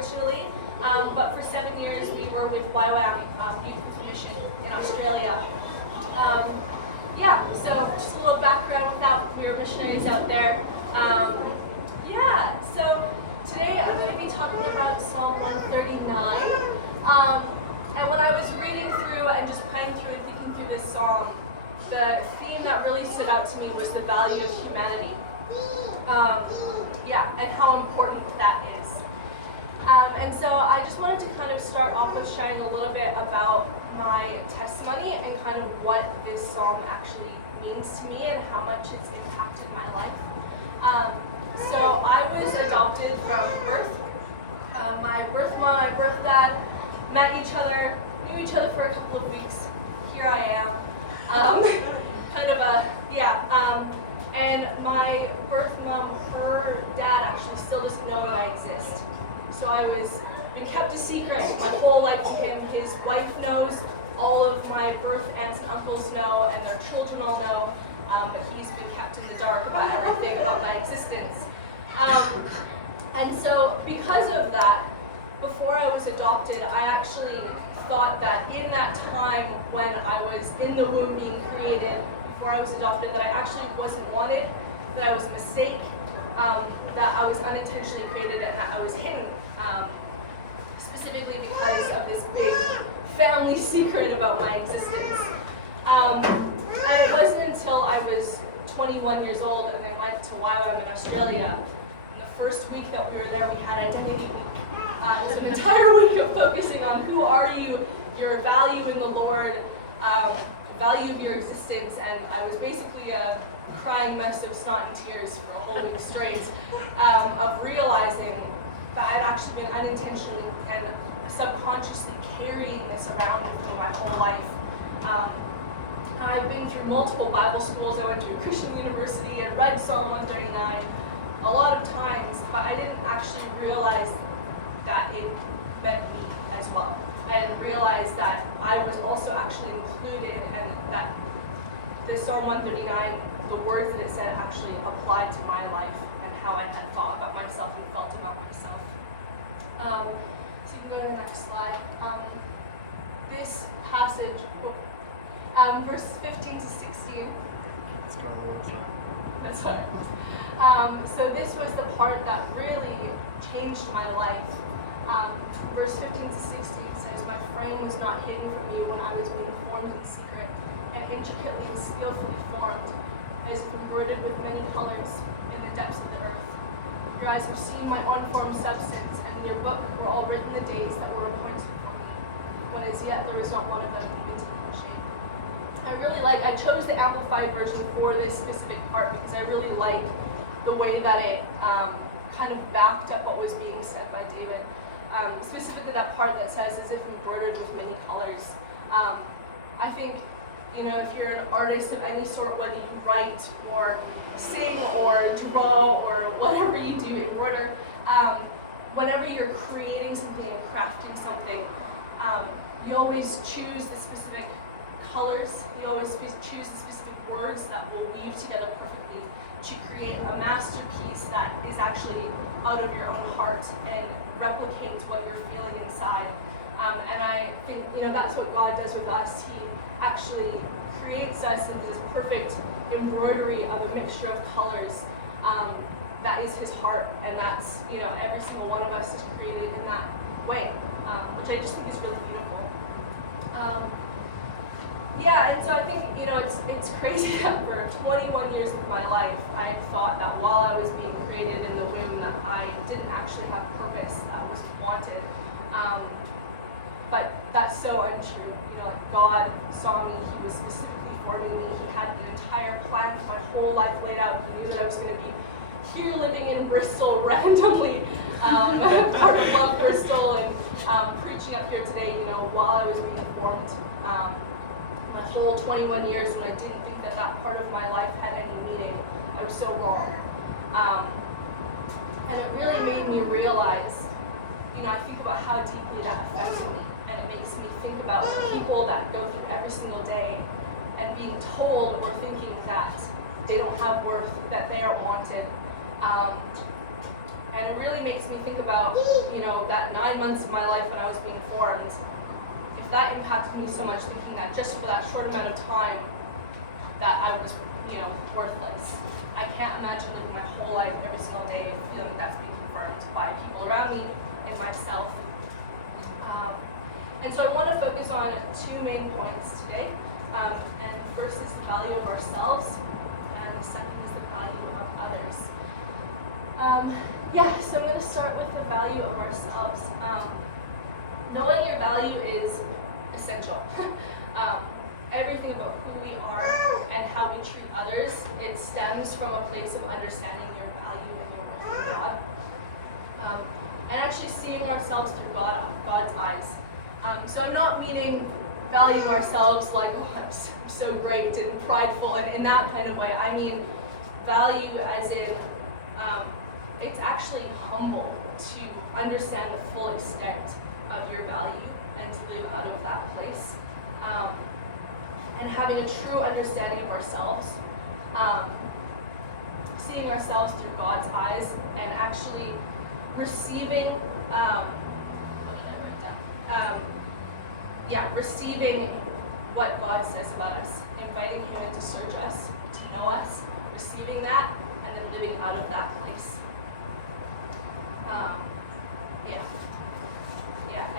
unfortunately. But for 7 years, we were with YWAM, Youth with Mission in Australia. So just a little background with that. We were missionaries out there. So today I'm going to be talking about Psalm 139. And when I was reading through and just praying through and thinking through this psalm, the theme that really stood out to me was the value of humanity. And how important that is. And so I just wanted to kind of start off with sharing a little bit about my testimony and kind of what this psalm actually means to me and how much it's impacted my life. So I was adopted from birth. My birth mom, my birth dad knew each other for a couple of weeks. Here I am. And my birth mom, her dad actually still doesn't know that I exist. So I was been kept a secret my whole life to him. His wife knows, all of my birth aunts and uncles know, and their children all know, but he's been kept in the dark about everything about my existence. And so because of that, before I was adopted, I actually thought that in that time when I was in the womb being created, before I was adopted, that I actually wasn't wanted, that I was a mistake, that I was unintentionally created, and that I was hidden, specifically because of this big family secret about my existence. And it wasn't until I was 21 years old and then went to YWAM in Australia. And the first week that we were there, we had Identity Week. It was an entire week of focusing on who are you, your value in the Lord, value of your existence, and I was basically a crying mess of snot and tears for a whole week straight, of realizing that I'd actually been unintentionally and subconsciously carrying this around with me my whole life. I've been through multiple Bible schools. I went to a Christian university and read Psalm 139 a lot of times, but I didn't actually realize that it meant me as well. I didn't realize that I was also actually included, and that the Psalm 139, the words that it said actually applied to my life and how I had thought about myself and felt about myself. So you can go to the next slide. This passage, verses 15 to 16. That's right. So this was the part that really changed my life. Verse 15 to 16 says, "My frame was not hidden from you when I was being formed in secret, and intricately and skillfully formed, as if embroidered with many colors in the depths of the earth. Your eyes have seen my unformed substance, and in your book were all written the days that were appointed for me, when as yet there was not one of them even taken shape." I chose the Amplified version for this specific part because I really like the way that it kind of backed up what was being said by David. Specifically that part that says, as if embroidered with many colors. I think, if you're an artist of any sort, whether you write or sing or draw or whatever you do, embroider, whenever you're creating something and crafting something, you always choose the specific colors, you always choose the specific words that will weave together perfectly to create a masterpiece that is actually out of your own heart and replicates what you're feeling inside. And I think, that's what God does with us. He actually creates us into this perfect embroidery of a mixture of colors. That is his heart, and that's, every single one of us is created in that way, which I just think is really beautiful. And so I think, it's crazy that for 21 years of my life, I thought that while I was being created in the womb, that I didn't actually have purpose, that I wasn't wanted. But that's so untrue. God saw me, he was specifically forming me, he had an entire plan for my whole life laid out. He knew that I was going to be here living in Bristol randomly, part of LoveBristol, and preaching up here today, while I was being formed. My whole 21 years, when I didn't think that part of my life had any meaning, I was so wrong. And it really made me realize, I think about how deeply that affected me, and it makes me think about the people that go through every single day and being told or thinking that they don't have worth, that they are wanted. And it really makes me think about, that 9 months of my life when I was being formed. If that impacted me so much, thinking that just for that short amount of time that I was, worthless. I can't imagine living my whole life every single day feeling that's being confirmed by people around me and myself. And so I want to focus on 2 main points today. And first is the value of ourselves, and the second is the value of others. So I'm going to start with the value of ourselves. Knowing your value is essential. Everything about who we are and how we treat others, it stems from a place of understanding your value and your worth in God. And actually seeing ourselves through God's eyes. So I'm not meaning valuing ourselves like, I'm so great and prideful and in that kind of way. I mean value as in, it's actually humble to understand the full extent of your value and to live out of that place. And having a true understanding of ourselves, seeing ourselves through God's eyes, and actually receiving, receiving what God says about us, inviting Him in to search us, to know us, receiving that, and then living out of that place.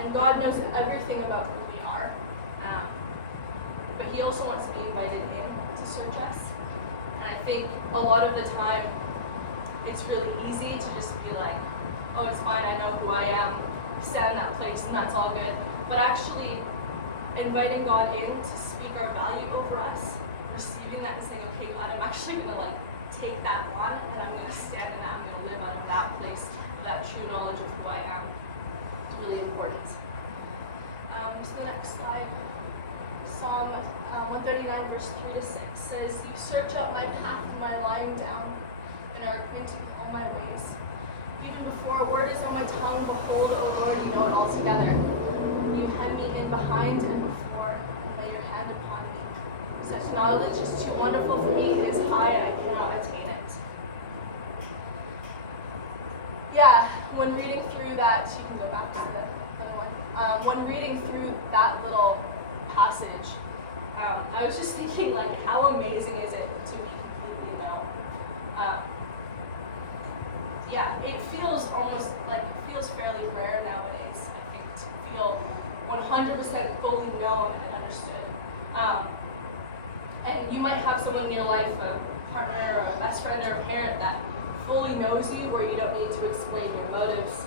And God knows everything about who we are, but He also wants to be invited in to search us. And I think a lot of the time, it's really easy to just be like, oh, it's fine, I know who I am, stand in that place, and that's all good. But actually inviting God in to speak our value over us, receiving that and saying, okay, God, I'm actually going to take that on, and I'm going to stand in that, I'm going to live out of that place, that true knowledge of who I am. It's really important. So the next slide, Psalm 139 verse 3-6 says, you search out my path and my lying down, and are acquainted with all my ways. Even before a word is on my tongue, behold, O Lord, you know it all together. You hem me in behind and before, and lay your hand upon me. Such knowledge is too wonderful for me, it is high, and I cannot attain it. When reading through that, you can go back to the other one. When reading through that little passage, I was just thinking, how amazing is it to be completely known? It feels fairly rare nowadays, I think, to feel 100% fully known and understood. And you might have someone in your life, a partner or a best friend or a parent that fully knows you, where you don't need to explain your motives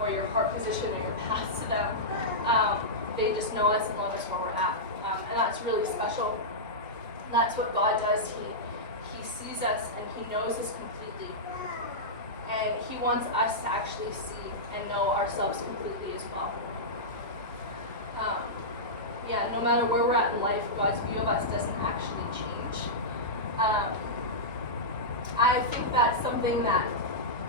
or your heart position or your path to them. They just know us and love us where we're at. And that's really special. And that's what God does. He sees us and He knows us completely. And He wants us to actually see and know ourselves completely as well. No matter where we're at in life, God's view of us doesn't actually change. I think that's something that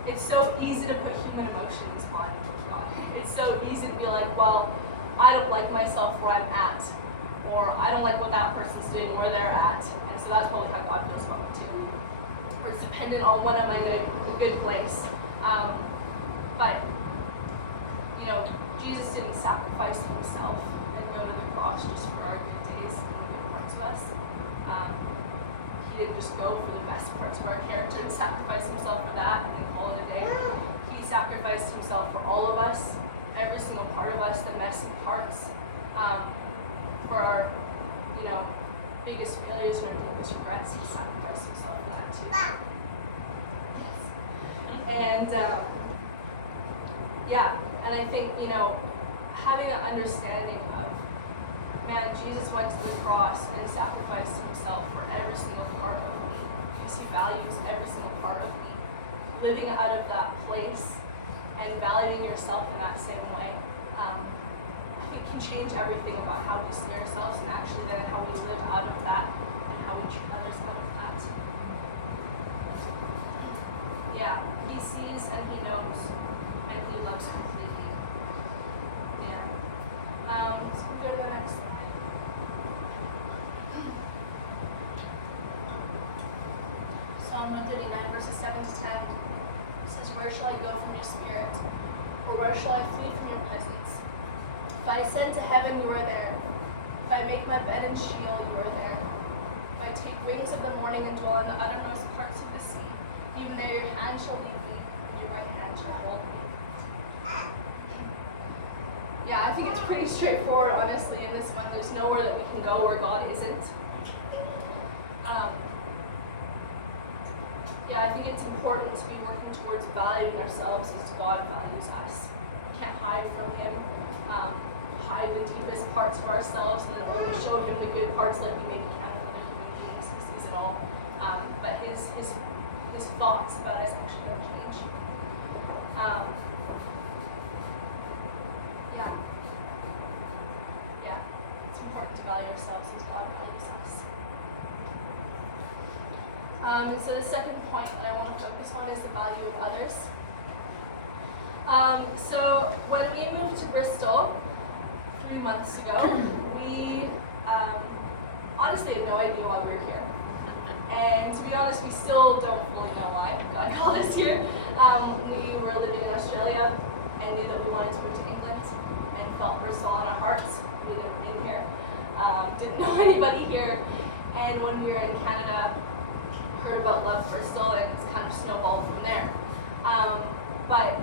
it's so easy to put human emotions on God. It's so easy to be like, well, I don't like myself where I'm at, or I don't like what that person's doing where they're at, and so that's probably how God feels about me too. Or it's dependent on when I'm in a good place. But Jesus didn't sacrifice Himself and go to the cross just for our good days and the good parts of us. He didn't just go for the best parts of our character and sacrifice Himself for that and then call it a day. He sacrificed Himself for all of us, every single part of us, the messy parts, for our, biggest failures and our deepest regrets. He sacrificed Himself for that too. Yes. And I think, having an understanding of, man, Jesus went to the cross and sacrificed Himself for every single part of me, because He values every single part of me. Living out of that place and valuing yourself in that same way, I think can change everything about how we see ourselves and actually then how we live out of that and how we treat others out of that. He sees and He knows and He loves completely. So we go to the next slide. Psalm 139 verses 7-10 says, where shall I flee from your presence? If I ascend to heaven, you are there. If I make my bed in Sheol, you are there. If I take wings of the morning and dwell in the uttermost parts of the sea, even there your hand shall lead me, and your right hand shall hold me. Yeah, I think it's pretty straightforward, honestly, in this one. There's nowhere that we can go where God isn't. Yeah, I think it's important to be working towards valuing ourselves as God values us. We can't hide from Him, hide the deepest parts of ourselves, and then only show Him the good parts like we maybe can with other human beings. He sees it all. But His thoughts about us actually don't change. Yeah, it's important to value ourselves as God values us. And so the second point that I want to focus on is the value of others. So when we moved to Bristol 3 months ago, we honestly had no idea why we were here. And to be honest, we still don't fully know why God called us here. We were living in Australia and knew that we wanted to move to England and felt Bristol on our hearts. We lived in here, didn't know anybody here. And when we were in Canada, heard about LoveBristol, and it's kind of snowballed from there. But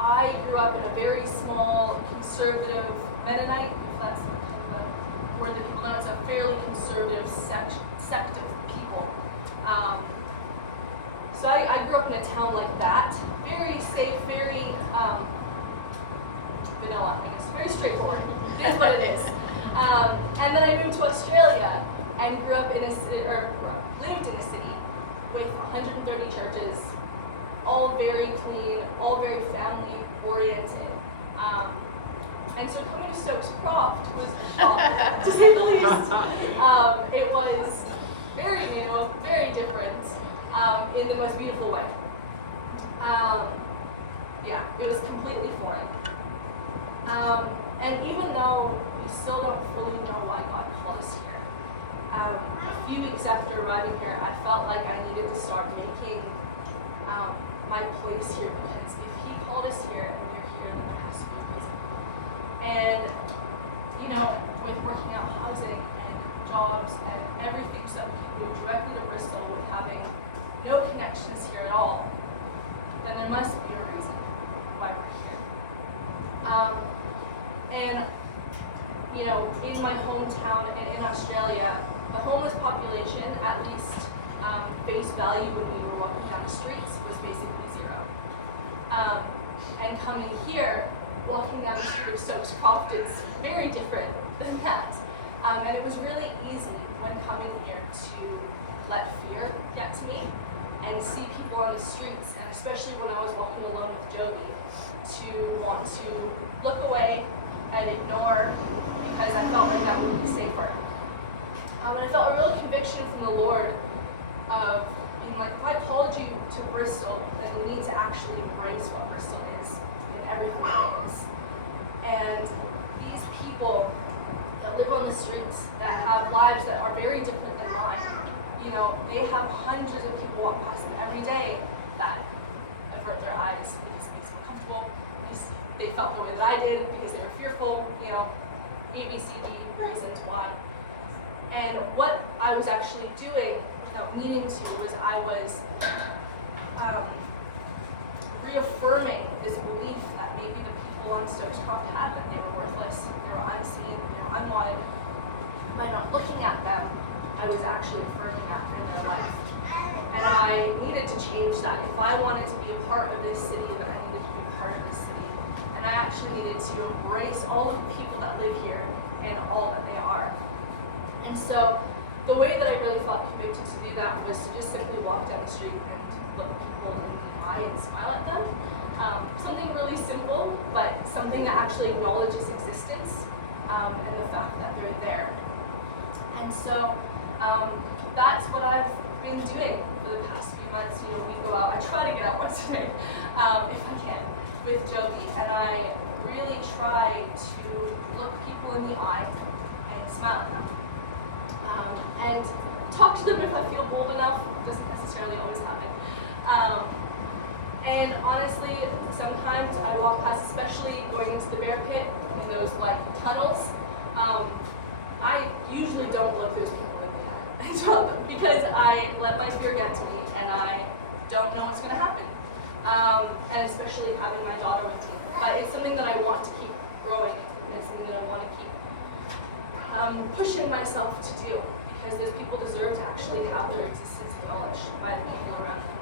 I grew up in a very small, conservative Mennonite, if that's kind of a word that people know. It's a fairly conservative sect of people. So I grew up in a town like that, very safe, very vanilla, I guess, very straightforward. It is what it is. And then I moved to Australia and grew up in a city, or lived in a city with 130 churches, all very clean, all very family oriented. And so coming to Stokes Croft was a shock, to say the least. It was very new, very different, in the most beautiful way. Yeah, it was completely foreign. And even though we still don't fully know why God called us here, a few weeks after arriving here, I felt like I needed to start making my place here, because if He called us here and we're here, then there has to be a reason. And, you know, with working out housing and jobs and everything, so that we can move directly to Bristol with having no connections here at all, then there must be a reason why we're here. And, you know, in my hometown and in Australia, the homeless population, at least face value when we were walking down the streets, was basically zero. And coming here, walking down the street of Stokes Croft is very different than that. And it was really easy when coming here to let fear get to me and see people on the streets, and especially when I was walking alone with Joby, to want to look away and ignore, because I felt like that would be safer. And I felt a real conviction from the Lord of being like, if I called you to Bristol, then you need to actually embrace what Bristol is and everything it is. And these people that live on the streets, that have lives that are very different than mine, you know, they have hundreds of people walk past them every day that avert their eyes because it makes them uncomfortable, because they felt the way that I did, because they were fearful, you know, A, B, C, D reasons why. And what I was actually doing, without meaning to, was I was reaffirming this belief that maybe the people on Stokes Croft had, that they were worthless, they were unseen, they were unwanted. By not looking at them, I was actually affirming that in their life. And I needed to change that. If I wanted to be a part of this city, then I needed to be a part of this city. And I actually needed to embrace all of the people that live here and all that they are. And so the way that I really felt convicted to do that was to just simply walk down the street and look people in the eye and smile at them. Something really simple, but something that actually acknowledges existence and the fact that they're there. And so that's what I've been doing for the past few months. You know, we go out, I try to get out once a day, if I can, with Joby, and I really try to look people in the eye and smile at them. And talk to them if I feel bold enough. It doesn't necessarily always happen. And honestly, sometimes I walk past, especially going into the bear pit in those like tunnels. I usually don't look those people in the eye as well, because I let my fear get to me and I don't know what's going to happen. And especially having my daughter with me. But it's something that I want to keep growing in. It's something that I want to keep pushing myself to do, because those people deserve to actually have their existence acknowledged by the people around them.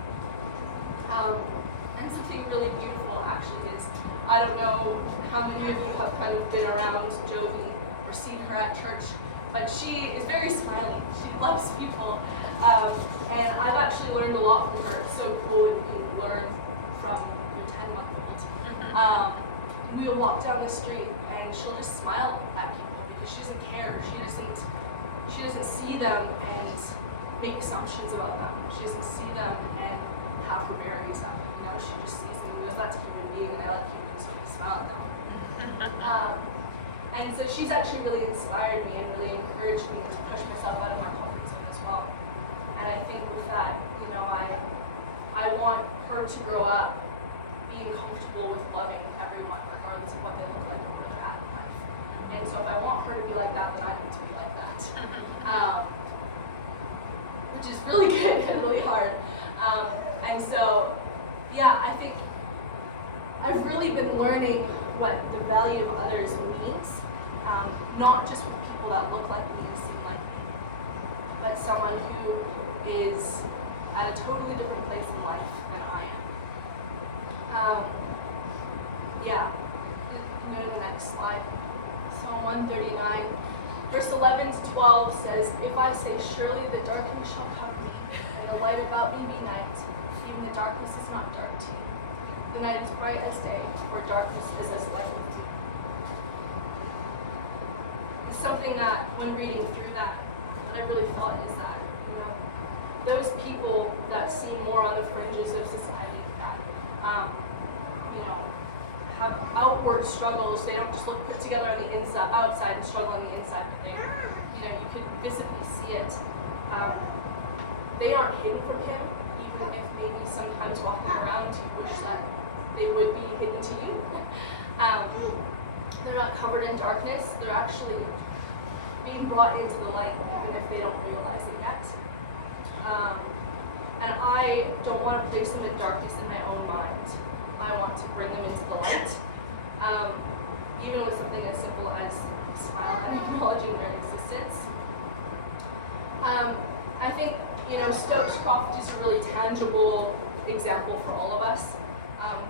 And something really beautiful actually is, I don't know how many of you have kind of been around Jovi or seen her at church, but she is very smiley. She loves people. And I've actually learned a lot from her. It's so cool when you can learn from your 10-month-old. We'll walk down the street and she'll just smile at people because she doesn't care. She doesn't see them and make assumptions about them. She doesn't see them and have her berries up. She just sees them and goes, that's a human being, and I like humans, so I smile at them. And so she's actually really inspired me and really encouraged me to push myself out of my comfort zone as well. And I think with that, I want her to grow up being comfortable with loving everyone, regardless of what they look like or where they're at in life. And so if I want her to be like that, then I need to be like that. Which is really good and really hard. And so, yeah, I think I've really been learning what the value of others means, not just with people that look like me and seem like me, but someone who is at a totally different place in life than I am. Yeah, you can go to the next slide. Psalm 139, verse 11 to 12 says, "If I say, surely the darkness shall cover me, and the light about me be night, even the darkness is not dark to you. The night is bright as day, for darkness is as light with you." It's something that, when reading through that, what I really thought is that, those people that seem more on the fringes of society, that, have outward struggles, they don't just look put together on the inside, outside and struggle on the inside, but they, you could visibly see it. They aren't hidden from him, even if maybe sometimes walking around you wish that they would be hidden to you. They're not covered in darkness, they're actually being brought into the light, even if they don't realize it yet. And I don't want to place them in darkness in my own mind. I want to bring them into the light, even with something as simple as a smile and acknowledging their existence. I think, Stokes Croft is a really tangible example for all of us,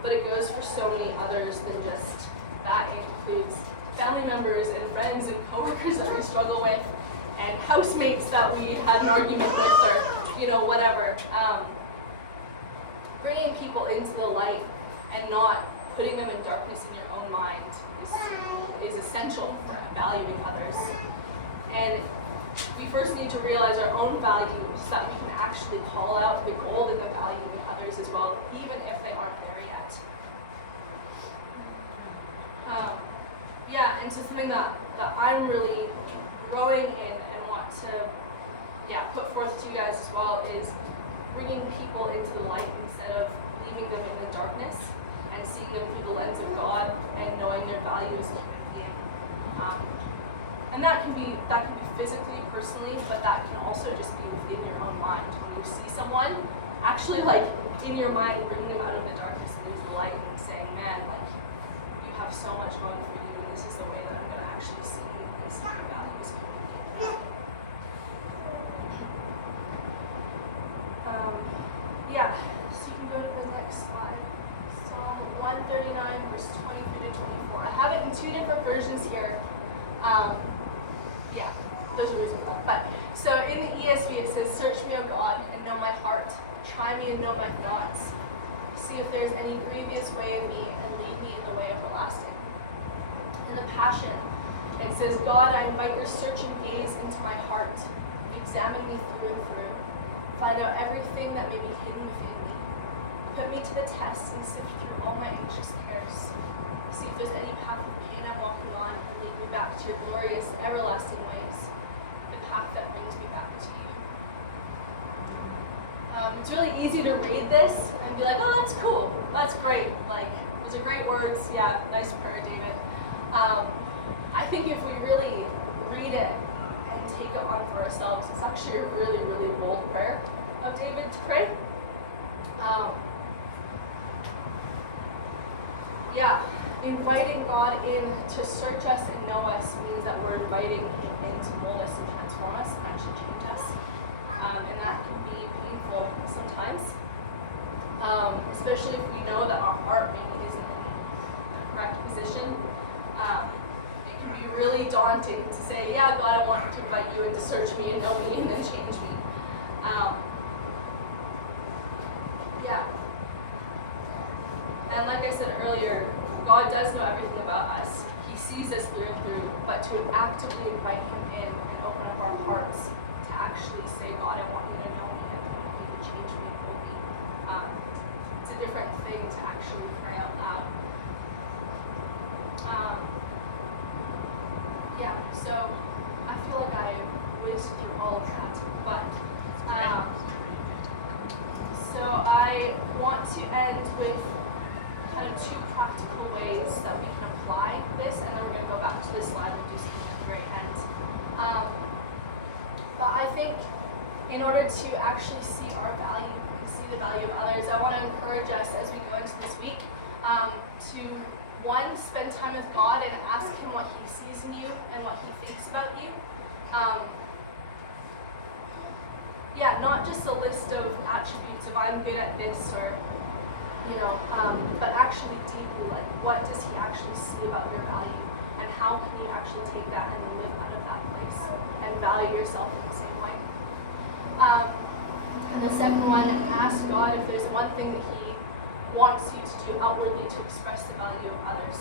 but it goes for so many others than just that. It includes family members and friends and coworkers that we struggle with, and housemates that we had an argument with, or whatever. Bringing people into the light and not putting them in darkness in your own mind is essential for valuing others. And we first need to realize our own values so that we can actually call out the gold in the value in others as well, even if they aren't there yet. And so something that I'm really growing in and want to put forth to you guys as well is bringing people into the light instead of leaving them in the darkness, and seeing them through the lens of God and knowing their value as a human being. And that can be physically, personally, but that can also just be within your own mind. When you see someone, actually in your mind, bringing them out of the darkness and into the light and saying, man, you have so much going for you, and this is the way that I'm going to actually see you and see your value as a human being. So you can go to the next slide. Psalm 139, verse 23 to 24. I have it in two different versions here. There's a reason for that. But so in the ESV it says, "Search me, O God, and know my heart. Try me and know my thoughts. See if there's any grievous way in me, and lead me in the way everlasting." In the Passion, it says, "God, I invite your searching gaze into my heart. Examine me through and through. Find out everything that may be hidden within me. Put me to the test and sift through all my anxious cares. See if there's any path of pain I'm walking on, and lead me back to your glorious, everlasting ways, the path that brings me back to you." It's really easy to read this and be like, oh, that's cool. That's great. Like, those are great words. Yeah, nice prayer, David. I think if we really read it and take it on for ourselves, it's actually a really, really bold prayer of David to pray. Inviting God in to search us and know us means that we're inviting Him in to mold us and transform us and actually change us. And that can be painful sometimes, especially if we know that our heart maybe isn't in the correct position. It can be really daunting to say, yeah, God, I want to invite you in to search me and know me and then change me. And like I said earlier, God does know everything about us. He sees us through and through, but to actively invite Him in and open up our hearts to actually say, God, I want you to know me and I want you to change me and mold me. It's a different thing to actually pray out loud. So I feel like I whizzed through all of that, but so I want to end with kind of two practical ways that we can apply this, and then we're going to go back to this slide and do something at the very end. But I think in order to actually see our value and see the value of others, I want to encourage us as we go into this week to, one, spend time with God and ask Him what He sees in you and what He thinks about you. Not just a list of attributes of I'm good at this or but actually deeply, like, what does He actually see about your value, and how can you actually take that and live out of that place and value yourself in the same way? And the second one, ask God if there's one thing that He wants you to do outwardly to express the value of others.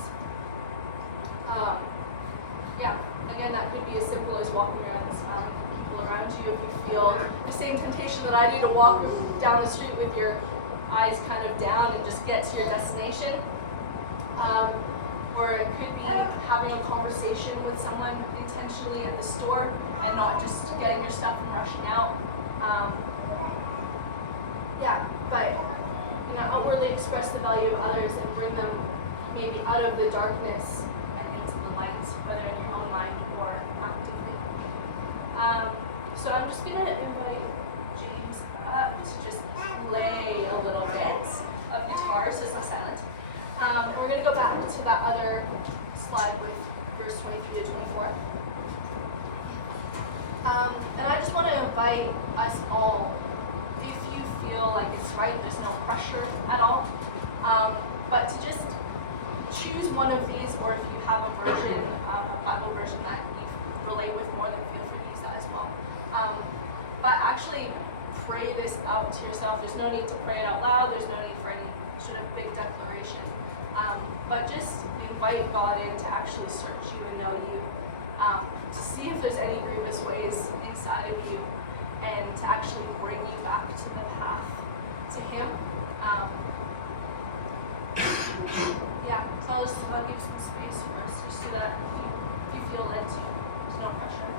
Again, that could be as simple as walking around and smiling at people around you. If you feel the same temptation that I do to walk down the street with your eyes kind of down and just get to your destination. Or it could be having a conversation with someone intentionally at the store and not just getting your stuff and rushing out. But outwardly express the value of others and bring them maybe out of the darkness and into the light, whether in your own mind or actively. So I'm just going to invite James up to just play a little bit of guitar, so it's not silent. We're going to go back to that other slide with verse 23 to 24. And I just want to invite us all, if you feel like it's right, there's no pressure at all, but to just choose one of these, or if you have a version, a Bible version that you relate with more, then feel free to use that as well. But actually pray this out to yourself. There's no need to pray it out loud. There's no need for any sort of big declaration. But just invite God in to actually search you and know you, to see if there's any grievous ways inside of you, and to actually bring you back to the path to Him. So I'll just give some space for us just so that if you feel led to, there's no pressure.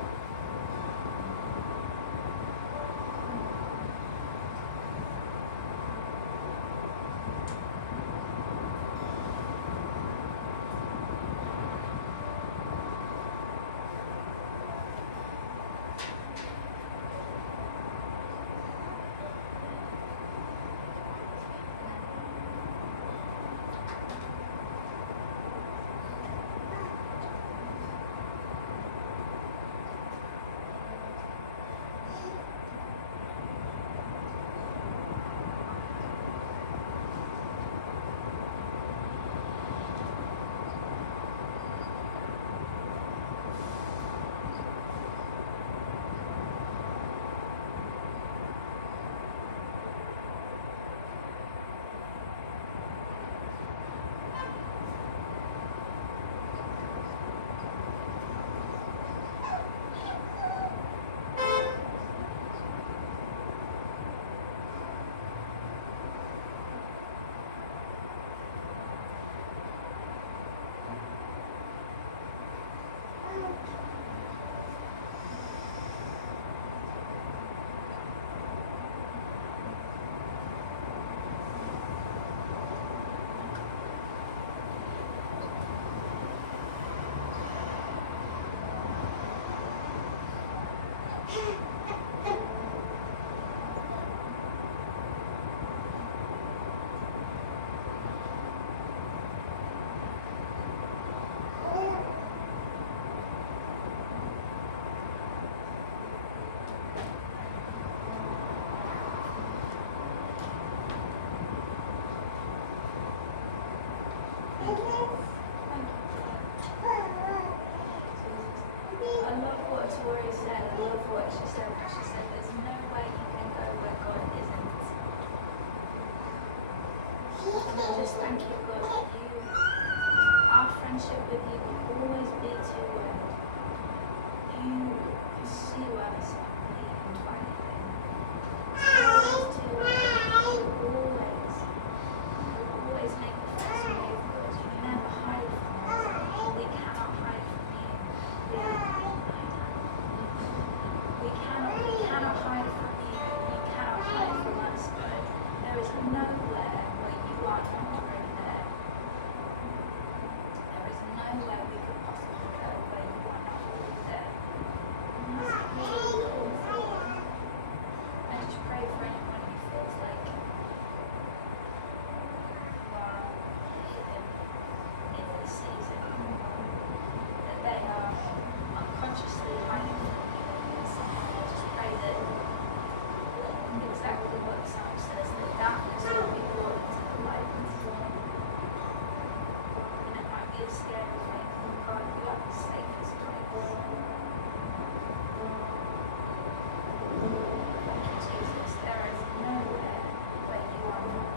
friendship with you will always be two-way. You pursue us and we invite them. Always two-way. You always make the first move for us. You never hide from us. We cannot hide from you. We cannot hide from you. You cannot hide from us. But there is nowhere where you are not already there. There is nowhere we could possibly go where you are not already there. And that's really cool thought. I just pray for anyone who feels like you are in this season, that they are unconsciously hiding from you in some way. I just pray that exactly what the psalm says, that darkness will be brought into the light. And it might be a scary thing, but God, you are the safest place. Thank you, Jesus. There is nowhere where you are not.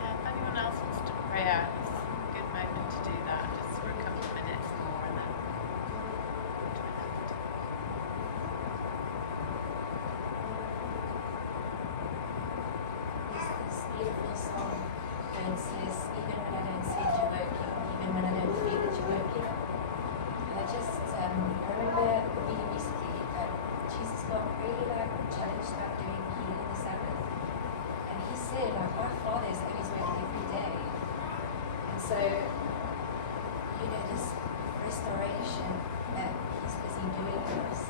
Yeah, if anyone else wants to pray out, it's a good moment to do that, just for a couple of minutes more, and then There's this beautiful song and it says, even when I don't see it, you're working, even when I don't feel it, you're working. And I just remember reading recently Jesus got really challenged about doing healing the Sabbath. And he said, our Father is always working every day. And so, this restoration that he's busy doing for us,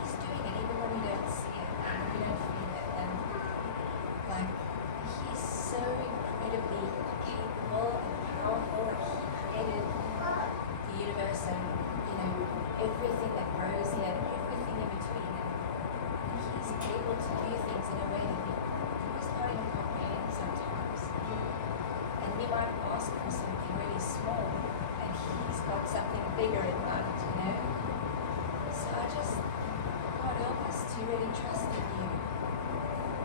he's doing it even when we don't see it and when we don't feel it. And he's so incredibly capable and powerful. He created the universe and everything that grows here and everything in between. And he's able to do things in a way that we just can't even comprehend sometimes. And we might ask for something really small, and he's got something bigger in mind, So I just, God, help us to really trust in you.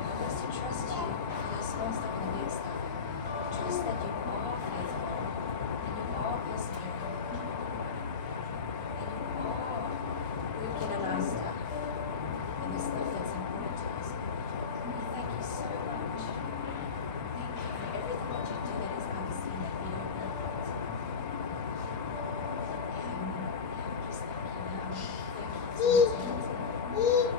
Help us to trust you for the small stuff and the big stuff. Trust that you are faithful, and you are persevering, and you are working on our stuff, and the stuff that's important to us. We thank you so much. Thank you for everything that you do that is unseen, that we don't know about. Just thank you now. Thank you for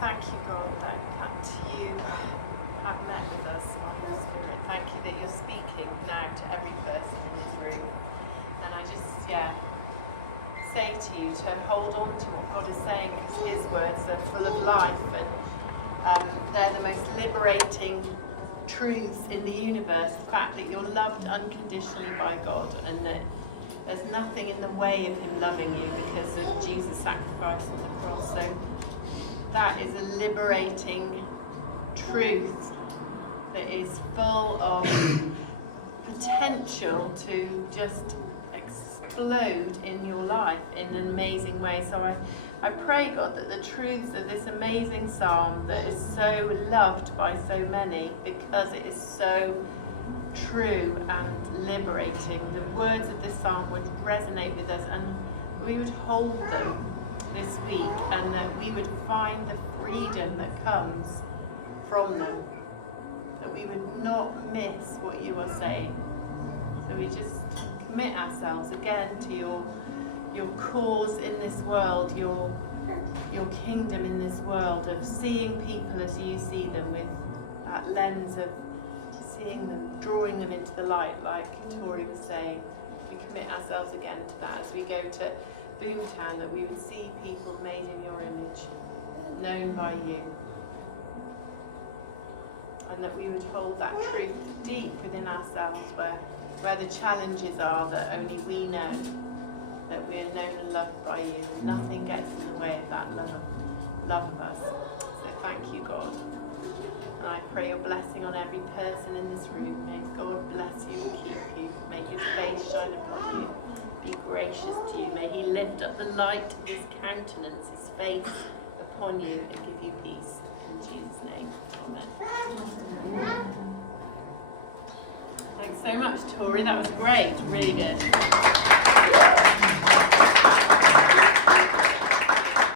thank you, God, that you have met with us, Holy Spirit. Thank you that you're speaking now to every person in this room. And I just, say to you to hold on to what God is saying, because his words are full of life, and they're the most liberating truths in the universe. The fact that you're loved unconditionally by God, and that there's nothing in the way of him loving you because of Jesus' sacrifice on the cross. So that is a liberating truth that is full of potential to just explode in your life in an amazing way. So I pray, God, that the truths of this amazing psalm that is so loved by so many because it is so true and liberating, the words of this psalm would resonate with us, and we would hold them this week, and that we would find the freedom that comes from them, that we would not miss what you are saying. So we just commit ourselves again to your cause in this world, your kingdom in this world, of seeing people as you see them, with that lens of seeing them, drawing them into the light, like Tory was saying. We commit ourselves again to that as we go to Boomtown, that we would see people made in your image, known by you. and that we would hold that truth deep within ourselves, where the challenges are that only we know, that we are known and loved by you, and nothing gets in the way of that love of us. So thank you, God. And I pray your blessing on every person in this room. May God bless you and keep you. May his face shine upon you, be gracious to you. May he lift up the light of his countenance, his face upon you, and give you peace. In Jesus' name, amen. Thanks so much, Tory. That was great. Really good.